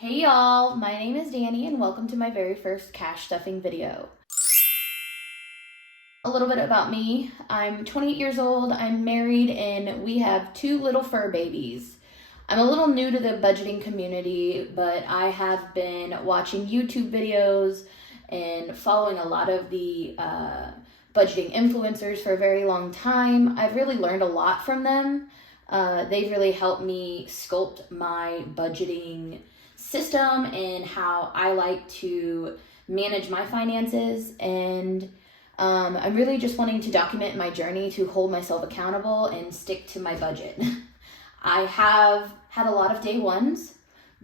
Hey y'all, my name is Danny and welcome to my very first cash stuffing video. A little bit about me. I'm 28 years old, I'm married, and we have 2 little fur babies. I'm a little new to the budgeting community, but I have been watching YouTube videos and following a lot of the budgeting influencers for a very long time. I've really learned a lot from them. They've really helped me sculpt my budgeting system and how I like to manage my finances, and I'm really just wanting to document my journey to hold myself accountable and stick to my budget. I have had a lot of day ones,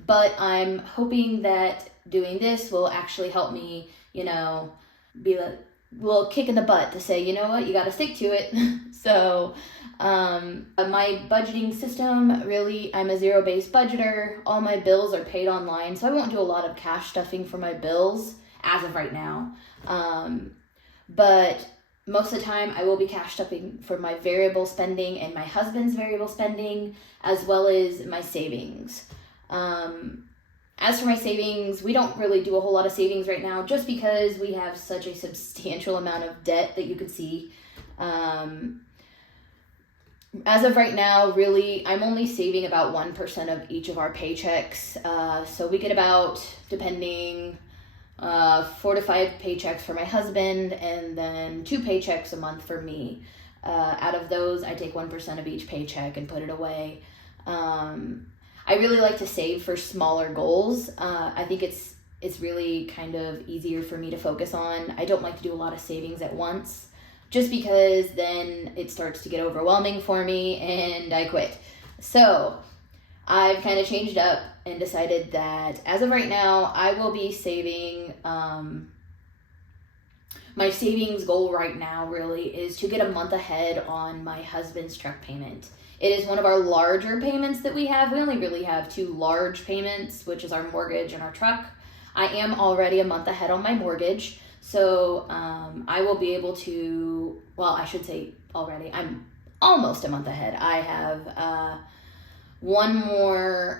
but I'm hoping that doing this will actually help me, be a little kick in the butt to say, you know what, you got to stick to it. So my budgeting system, really, I'm a zero-based budgeter. All my bills are paid online, so I won't do a lot of cash stuffing for my bills as of right now. But most of the time, I will be cash stuffing for my variable spending and my husband's variable spending, as well as my savings. As for my savings, we don't really do a whole lot of savings right now just because we have such a substantial amount of debt that you could see. As of right now, really, I'm only saving about 1% of each of our paychecks. So we get about, depending, 4 to 5 paychecks for my husband, and then 2 paychecks a month for me. Out of those, I take 1% of each paycheck and put it away. I really like to save for smaller goals. I think it's really kind of easier for me to focus on. I don't like to do a lot of savings at once, just because then it starts to get overwhelming for me and I quit. So I've kind of changed up and decided that as of right now, I will be saving. My savings goal right now really is to get a month ahead on my husband's truck payment. It is one of our larger payments that we have. We only really have 2 large payments, which is our mortgage and our truck. I am already a month ahead on my mortgage. So I will be able to, well, I should say already, I'm almost a month ahead. I have one more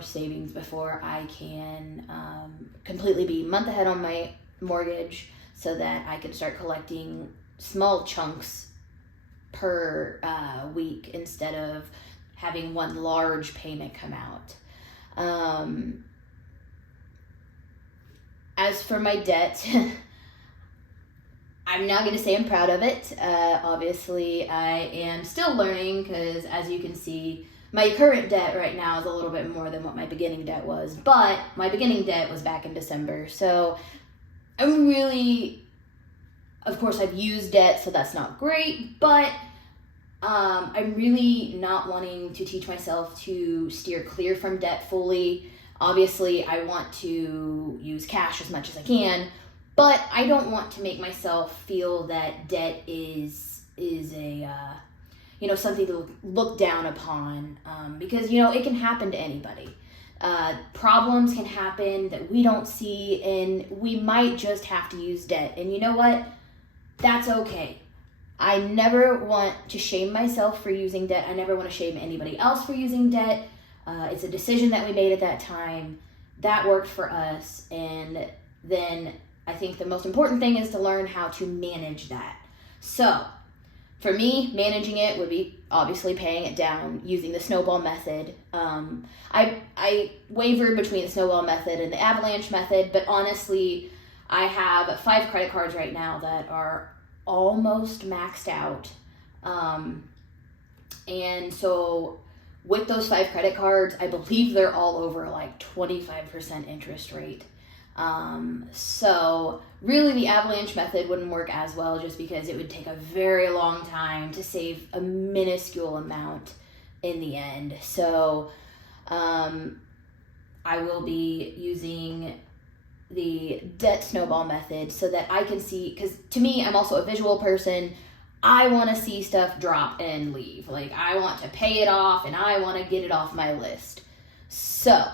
savings before I can completely be a month ahead on my mortgage, so that I can start collecting small chunks per week instead of having one large payment come out. As for my debt, I'm not going to say I'm proud of it. Obviously, I am still learning because, as you can see, my current debt right now is a little bit more than what my beginning debt was. But my beginning debt was back in December. So I'm really, of course, I've used debt, so that's not great. But I'm really not wanting to teach myself to steer clear from debt fully. Obviously, I want to use cash as much as I can, but I don't want to make myself feel that debt is a something to look down upon, because it can happen to anybody. Problems can happen that we don't see, and we might just have to use debt. And you know what? That's okay. I never want to shame myself for using debt. I never want to shame anybody else for using debt. It's a decision that we made at that time. That worked for us. And then I think the most important thing is to learn how to manage that. So for me, managing it would be obviously paying it down using the snowball method. I wavered between the snowball method and the avalanche method, but honestly, I have 5 credit cards right now that are almost maxed out. And so with those 5 credit cards, I believe they're all over like 25% interest rate. So really the avalanche method wouldn't work as well, just because it would take a very long time to save a minuscule amount in the end. So I will be using the debt snowball method so that I can see, because to me, I'm also a visual person. I want to see stuff drop and leave. Like, I want to pay it off and I want to get it off my list. So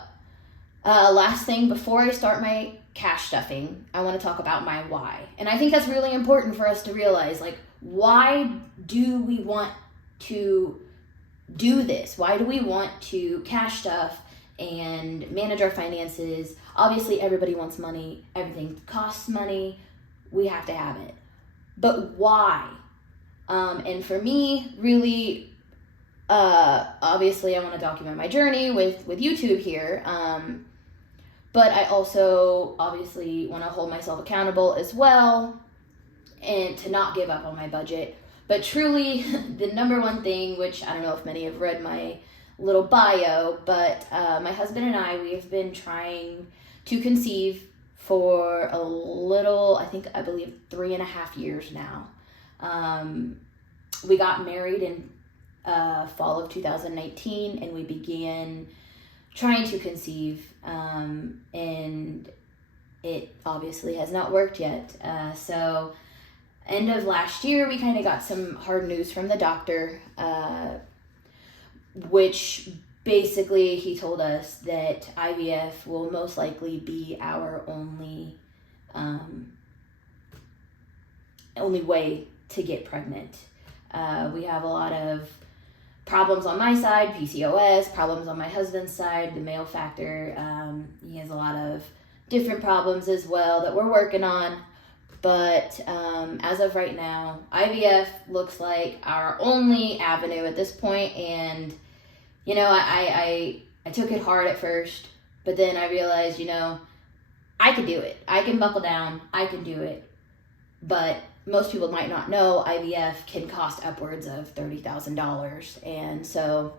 last thing before I start my cash stuffing, I want to talk about my why. And I think that's really important for us to realize, like, why do we want to do this? Why do we want to cash stuff and manage our finances. Obviously, everybody wants money. Everything costs money. We have to have it. But why? And for me, really, obviously, I want to document my journey with YouTube here. But I also obviously want to hold myself accountable as well and to not give up on my budget. But truly, the number one thing, which I don't know if many have read my little bio, but my husband and I, we have been trying to conceive for a little, I believe 3.5 years now. We got married in fall of 2019, and we began trying to conceive, and it obviously has not worked yet. So end of last year, we kind of got some hard news from the doctor, which basically he told us that IVF will most likely be our only way to get pregnant. We have a lot of problems on my side, PCOS, problems on my husband's side, the male factor. He has a lot of different problems as well that we're working on. But as of right now, IVF looks like our only avenue at this point. And, you know, I took it hard at first, but then I realized, you know, I can do it. I can buckle down. I can do it. But most people might not know IVF can cost upwards of $30,000. And so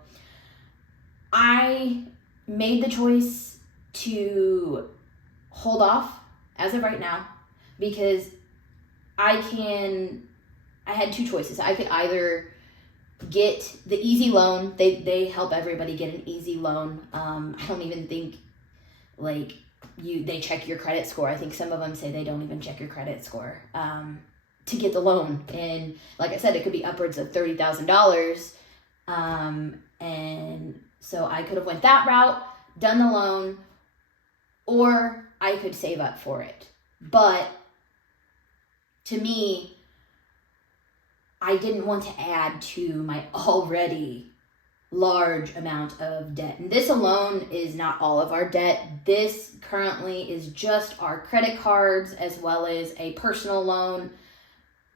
I made the choice to hold off as of right now, because I had two choices. I could either get the easy loan. They help everybody get an easy loan. I don't even think they check your credit score. I think some of them say they don't even check your credit score to get the loan. And like I said, it could be upwards of $30,000. And so I could have went that route, done the loan, or I could save up for it. But to me, I didn't want to add to my already large amount of debt. And this alone is not all of our debt. This currently is just our credit cards, as well as a personal loan,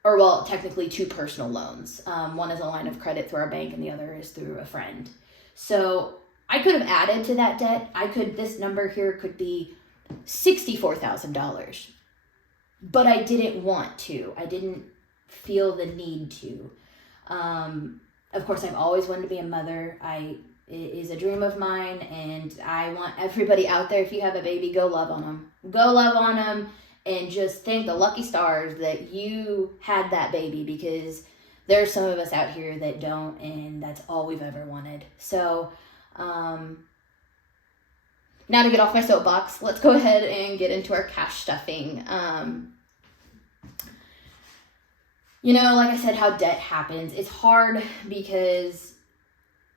or well, technically two personal loans. One is a line of credit through our bank and the other is through a friend. So I could have added to that debt. This number here could be $64,000, but I didn't want to. I didn't feel the need to. Of course, I've always wanted to be a mother. It is a dream of mine, and I want everybody out there, if you have a baby, go love on them. Go love on them, and just thank the lucky stars that you had that baby, because there's some of us out here that don't, and that's all we've ever wanted. So, now to get off my soapbox, let's go ahead and get into our cash stuffing. You know, like I said, how debt happens. It's hard because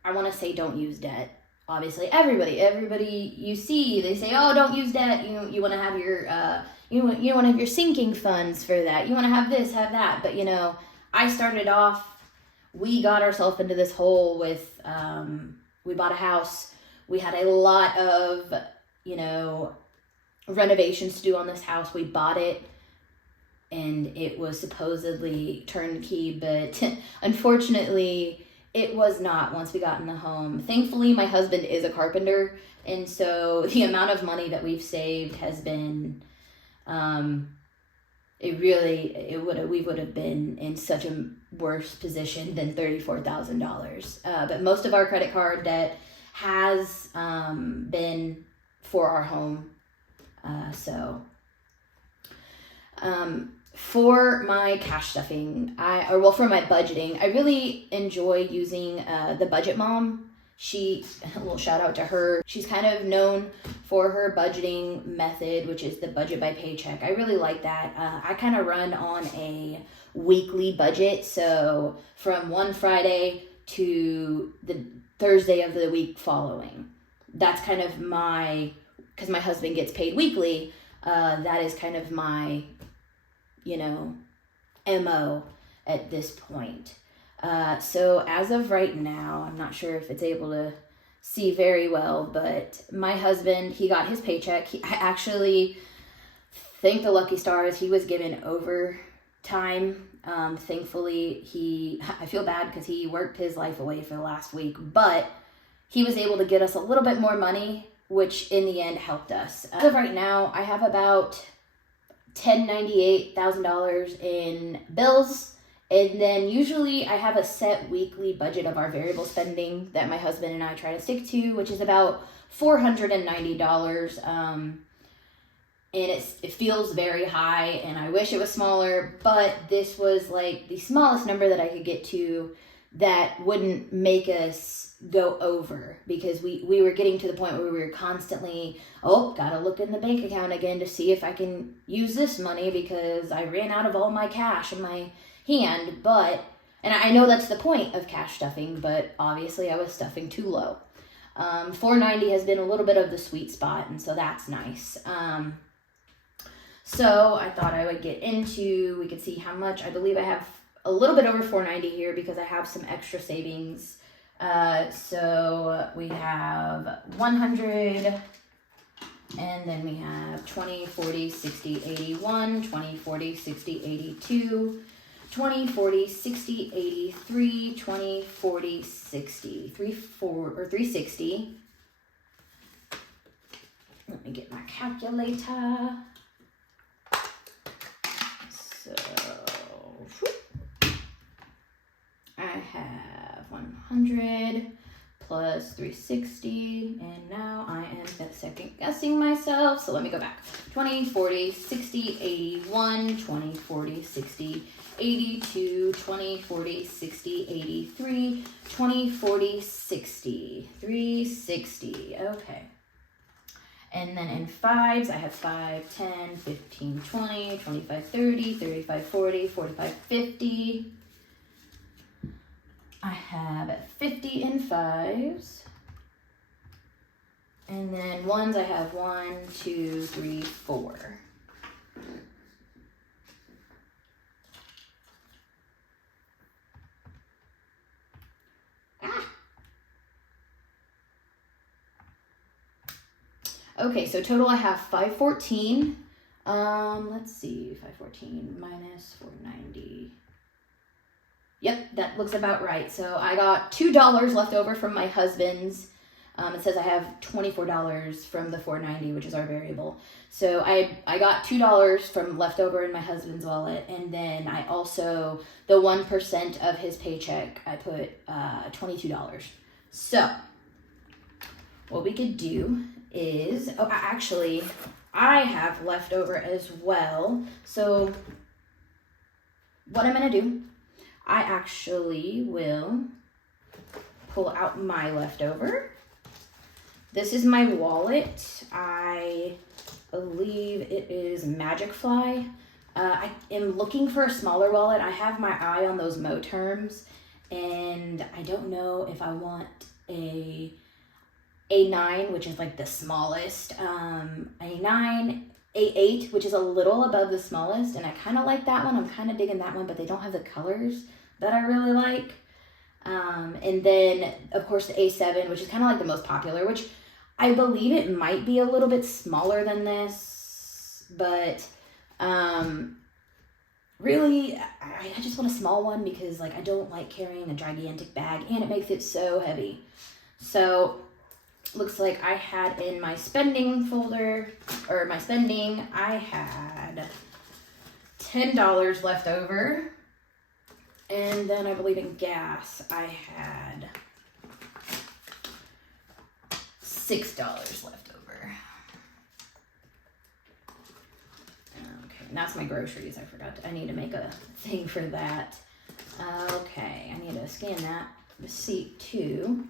I want to say don't use debt. Obviously, everybody you see, they say, oh, don't use debt. You want to have your you want to have your sinking funds for that. You want to have this, have that. But you know, I started off. We got ourselves into this hole with. We bought a house. We had a lot of, renovations to do on this house. We bought it, and it was supposedly turnkey, but unfortunately, it was not once we got in the home. Thankfully, my husband is a carpenter, and so the amount of money that we've saved has been, we would have been in such a worse position than $34,000. But most of our credit card debt has been for our home. For my cash stuffing, for my budgeting, I really enjoy using the Budget Mom. A little shout out to her. She's kind of known for her budgeting method, which is the budget by Paycheck. I really like that. I kind of run on a weekly budget. So from one Friday to the Thursday of the week following. That's kind of because my husband gets paid weekly, that is kind of my, MO at this point. So as of right now, I'm not sure if it's able to see very well, but my husband, he got his paycheck. I actually thank the lucky stars, he was given overtime. Thankfully, I feel bad because he worked his life away for the last week, but he was able to get us a little bit more money, which in the end helped us. As of right now, I have about $98,000 in bills. And then usually I have a set weekly budget of our variable spending that my husband and I try to stick to, which is about $490. And it feels very high, and I wish it was smaller, but this was like the smallest number that I could get to that wouldn't make us go over, because we were getting to the point where we were constantly, gotta look in the bank account again to see if I can use this money because I ran out of all my cash in my hand. And I know that's the point of cash stuffing, but obviously I was stuffing too low. 490 has been a little bit of the sweet spot, and so that's nice. So I thought I would get into, we could see how much. I believe I have a little bit over 490 here because I have some extra savings. So we have 100, and then we have 20, 40, 60, 81, 20, 40, 60, 82, 20, 40, 60, 83, 20, 40, 60, 360. Let me get my calculator. So, I have 100 plus 360, and now I am second guessing myself, so let me go back. 20, 40, 60, 81, 20, 40, 60, 82, 20, 40, 60, 83, 20, 40, 60, 360, okay. And then in fives, I have 5, 10, 15, 20, 25, 30, 35, 40, 45, 50. I have 50 in fives. And then ones, I have 1, 2, 3, 4. Okay, so total I have 514. Let's see, 514 minus 490. Yep, that looks about right. So I got $2 left over from my husband's. It says I have $24 from the 490, which is our variable. So I got $2 from leftover in my husband's wallet, and then I also, the 1% of his paycheck, I put $22. So what we could do is, actually, I have leftover as well. So what I'm going to do, I actually will pull out my leftover. This is my wallet. I believe it is Magic Fly. I am looking for a smaller wallet. I have my eye on those Mo terms, and I don't know if I want a A9, which is like the smallest, A9, A8, which is a little above the smallest, and I kind of like that one. I'm kind of digging that one, but they don't have the colors that I really like. And then, of course, the A7, which is kind of like the most popular, which I believe it might be a little bit smaller than this, but really, I just want a small one because, like, I don't like carrying a gigantic bag, and it makes it so heavy. So looks like I had in my spending folder, or my spending, I had $10 left over. And then I believe in gas, I had $6 left over. Okay, and that's my groceries. I need to make a thing for that. Okay, I need to scan that receipt too.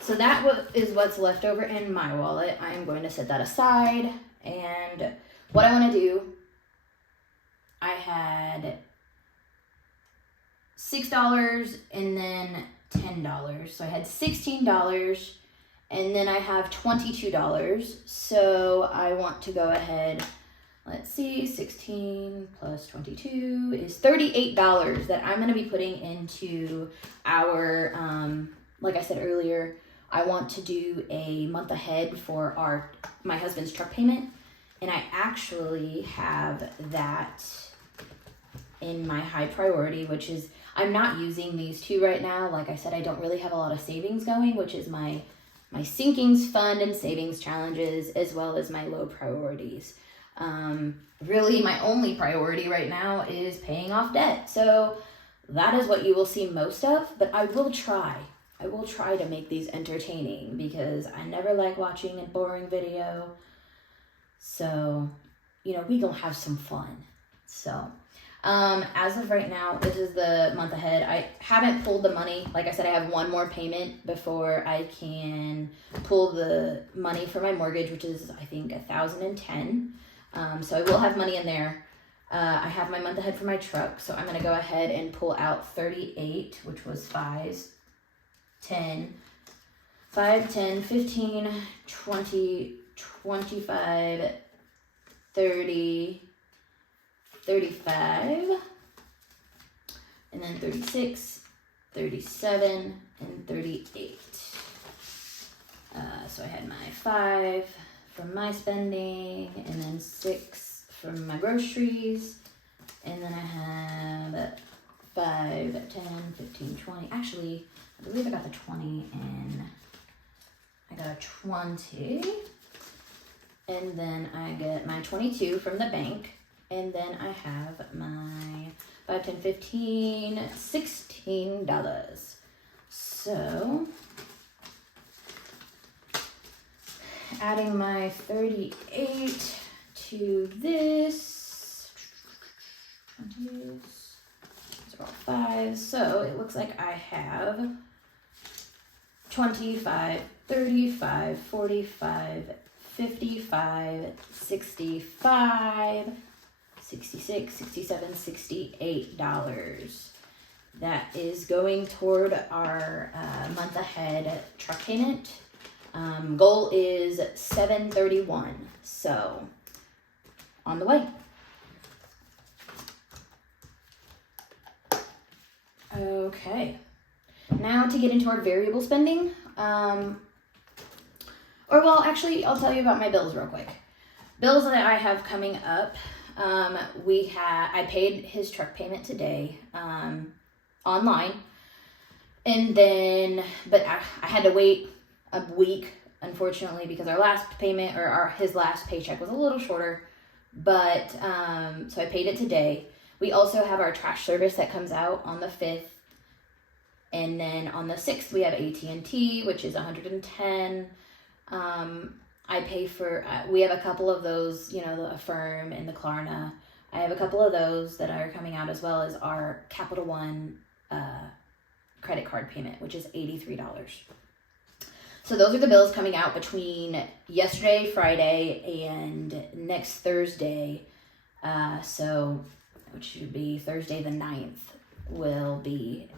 So that is what's left over in my wallet. I am going to set that aside. And what I want to do, I had $6 and then $10. So I had $16, and then I have $22. So I want to go ahead, let's see, 16 plus 22 is $38 that I'm going to be putting into our, like I said earlier, I want to do a month ahead for my husband's truck payment, and I actually have that in my high priority, which is I'm not using these two right now. Like I said, I don't really have a lot of savings going, which is my sinkings fund and savings challenges, as well as my low priorities. Really, my only priority right now is paying off debt. So that is what you will see most of, but I will try. I will try to make these entertaining because I never like watching a boring video. So, we gonna have some fun. So, as of right now, this is the month ahead. I haven't pulled the money. Like I said, I have one more payment before I can pull the money for my mortgage, which is, I think, $1,010. So I will have money in there. I have my month ahead for my truck, so I'm going to go ahead and pull out 38, which was 10, 15, 20, 25, 30, 35, and then 36, 37, and 38. So I had my 5 from my spending, and then 6 from my groceries, and then I have 5, 10, 15, 20. Actually, I believe I got the 20, and I got a 20, and then I get my 22 from the bank, and then I have my 5, 10, 15, $16. So adding my 38 to this, 20s, these are all 5s, so it looks like I have 25, 35, 45, 55, 65, 66, 67, $68. That is going toward our month ahead truck payment. Goal is $731, so on the way. Okay, now to get into our variable spending. Actually, I'll tell you about my bills real quick. Bills that I have coming up. I paid his truck payment today, online, and then, but I had to wait a week, unfortunately, because our last payment, or his last paycheck was a little shorter, but, so I paid it today. We also have our trash service that comes out on the 5th, and then on the 6th, we have AT&T, which is $110. I pay for, we have a couple of those, the Affirm and the Klarna. I have a couple of those that are coming out, as well as our Capital One credit card payment, which is $83. So those are the bills coming out between yesterday, Friday, and next Thursday. Which should be Thursday the 9th, will be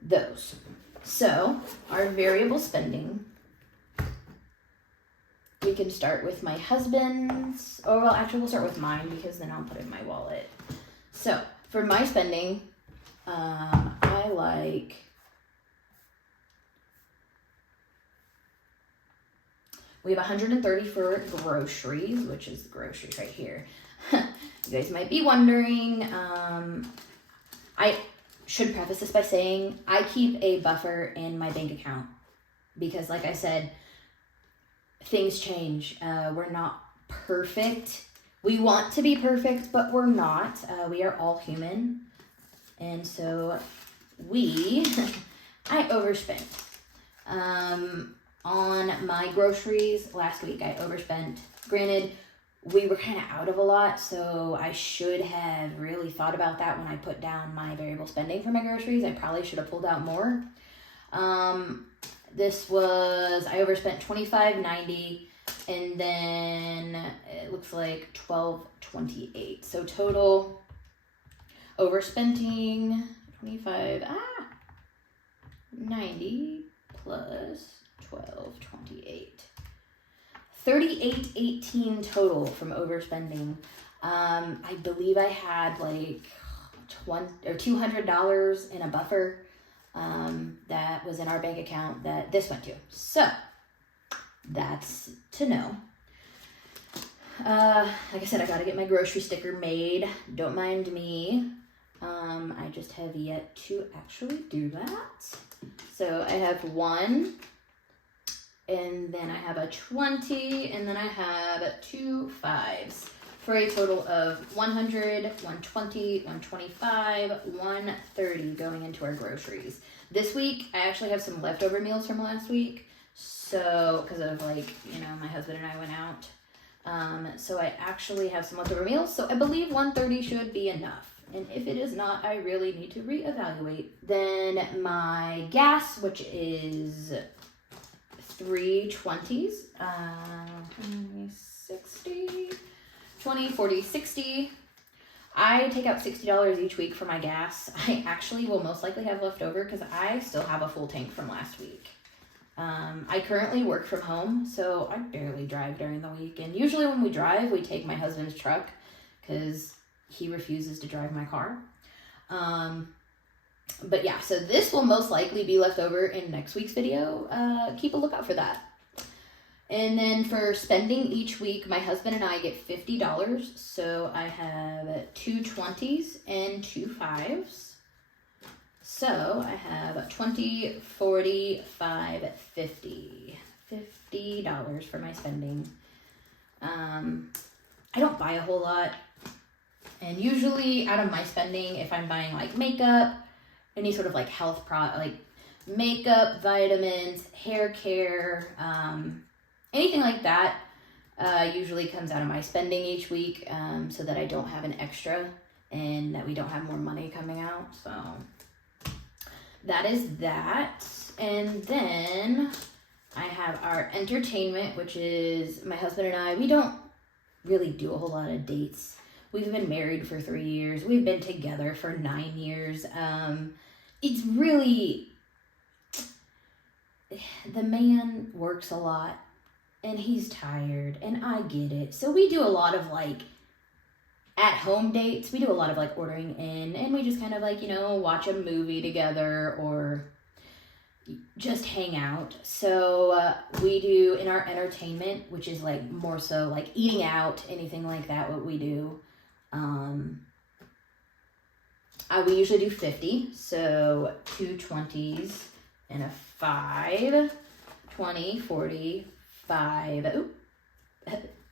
those. So our variable spending, we can start with my husband's, we'll start with mine, because then I'll put it in my wallet. So for my spending, we have $130 for groceries, which is the groceries right here. You guys might be wondering, I should preface this by saying I keep a buffer in my bank account because, like I said, things change. We're not perfect. We want to be perfect, but we're not. We are all human. And so I overspent. On my groceries last week, I overspent. Granted, we were kind of out of a lot, so I should have really thought about that when I put down my variable spending for my groceries. I probably should have pulled out more. I overspent $25.90, and then it looks like $12.28. So total overspending $25.90 plus $12.28. $38.18 total from overspending. I believe I had like $200 in a buffer. that was in our bank account that this went to. So that's to know. Like I said, I gotta get my grocery sticker made. Don't mind me. I just have yet to actually do that. So I have 1, and then I have a 20, and then I have 2 5s for a total of 100, 120, 125, 130 going into our groceries. This week, I actually have some leftover meals from last week. So, because of like, you know, my husband and I went out. So I actually have some leftover meals. So I believe 130 should be enough. And if it is not, I really need to reevaluate. Then my gas, which is 320s, 60, 20, 40, 60. I take out $60 each week for my gas. I actually will most likely have left over because I still have a full tank from last week. I currently work from home, so I barely drive during the week. And usually when we drive, we take my husband's truck because he refuses to drive my car. But yeah, so this will most likely be left over in next week's video. Keep a lookout for that. And then for spending each week, my husband and I get $50. So I have 2 20s and 2 5s. So I have 20, 40, 5, 50. $50 for my spending. I don't buy a whole lot. And usually out of my spending, if I'm buying like makeup, any sort of like health product, like makeup, vitamins, hair care, anything like that, usually comes out of my spending each week, so that I don't have an extra and that we don't have more money coming out. So that is that. And then I have our entertainment, which is my husband and I, we don't really do a whole lot of dates. We've been married for 3 years. We've been together for 9 years. It's really, the man works a lot and he's tired and I get it. So we do a lot of like at-home dates. We do a lot of like ordering in and we just kind of like, you know, watch a movie together or just hang out. So we do in our entertainment, which is like more so like eating out, anything like that, what we do. We usually do 50, so 2 20s and a 5, 20, 40, 5,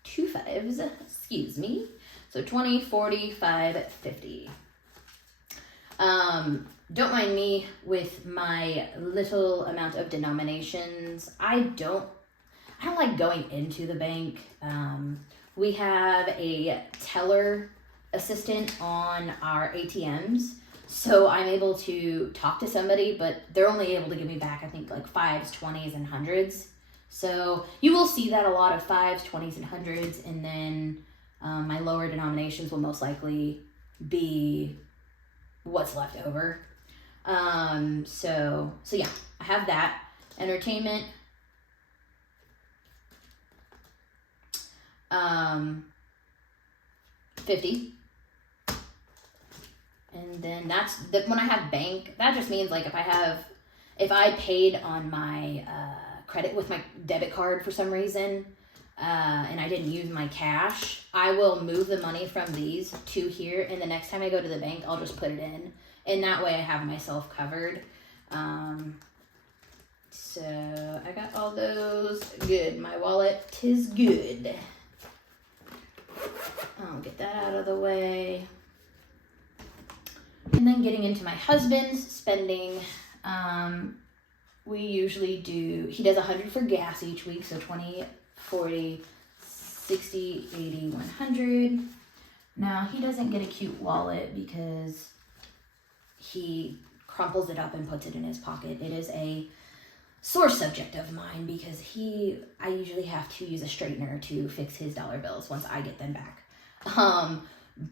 2 5s, excuse me. So 20, 40, 5, 50. Don't mind me with my little amount of denominations. I don't like going into the bank. We have a teller assistant on our ATMs, so I'm able to talk to somebody, but they're only able to give me back, I think, like 5s, 20s, and 100s. So you will see that a lot of 5s, 20s, and 100s, and then my lower denominations will most likely be what's left over. So yeah, I have that. Entertainment. 50. And then that's when I have bank, that just means like if I paid on my credit with my debit card for some reason, and I didn't use my cash, I will move the money from these to here, and the next time I go to the bank, I'll just put it in. And that way I have myself covered. So I got all those good. My wallet is good. I'll get that out of the way. And then getting into my husband's spending, we usually do, he does 100 for gas each week, so 20, 40, 60, 80, 100. Now, he doesn't get a cute wallet because he crumples it up and puts it in his pocket. It is a sore subject of mine because I usually have to use a straightener to fix his dollar bills once I get them back.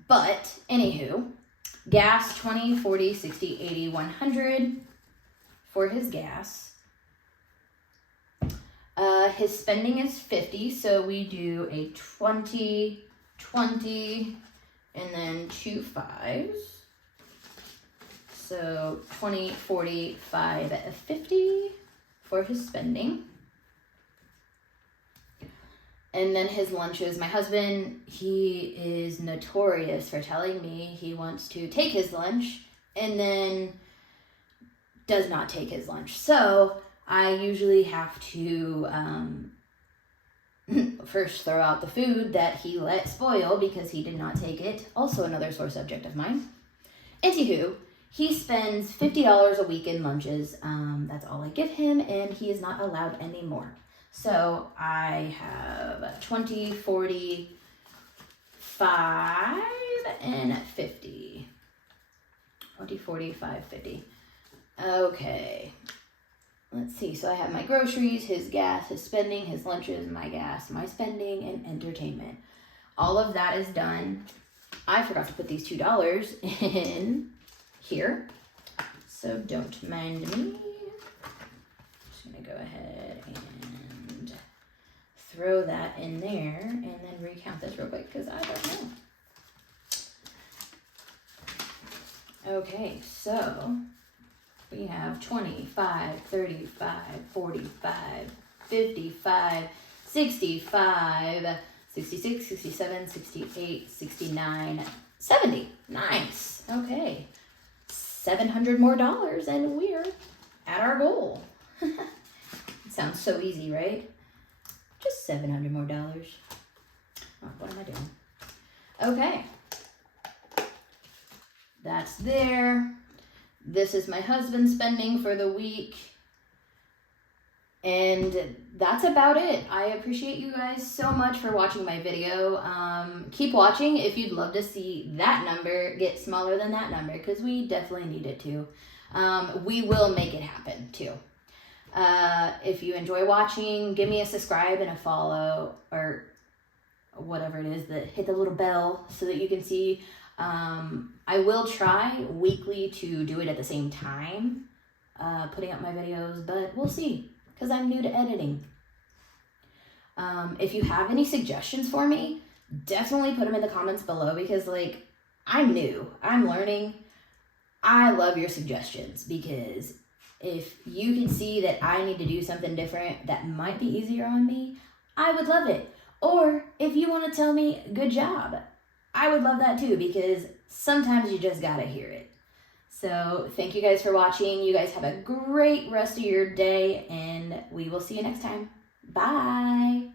But anywho, gas 20, 40, 60, 80, 100 for his gas. His spending is 50, so we do a 20, 20, and then 2 5s. So 20, 40, 5, 50 for his spending. And then his lunches. My husband, he is notorious for telling me he wants to take his lunch and then does not take his lunch. So I usually have to first throw out the food that he let spoil because he did not take it. Also another sore subject of mine. Anywho, he spends $50 a week in lunches. That's all I give him, and he is not allowed any more. So I have 20, 40, 5, and 50. 20, 40, 5, 50. Okay. Let's see. So I have my groceries, his gas, his spending, his lunches, my gas, my spending, and entertainment. All of that is done. I forgot to put these $2 in here. So don't mind me. Just going to go ahead and throw that in there and then recount this real quick because I don't know. Okay, so we have 25, 35, 45, 55, 65, 66, 67, 68, 69, 70. Nice. Okay. $700 more and we're at our goal. It sounds so easy, right? Just $700 more. Oh, what am I doing? Okay. That's there. This is my husband's spending for the week. And that's about it. I appreciate you guys so much for watching my video. Keep watching if you'd love to see that number get smaller than that number, because we definitely need it to. We will make it happen too. If you enjoy watching, give me a subscribe and a follow, or whatever it is, that hit the little bell so that you can see. I will try weekly to do it at the same time, putting up my videos, but we'll see, because I'm new to editing. If you have any suggestions for me, definitely put them in the comments below, because like, I'm new, I'm learning. I love your suggestions, because if you can see that I need to do something different that might be easier on me, I would love it. Or if you want to tell me good job, I would love that too, because sometimes you just gotta hear it. So thank you guys for watching. You guys have a great rest of your day, and we will see you next time. Bye.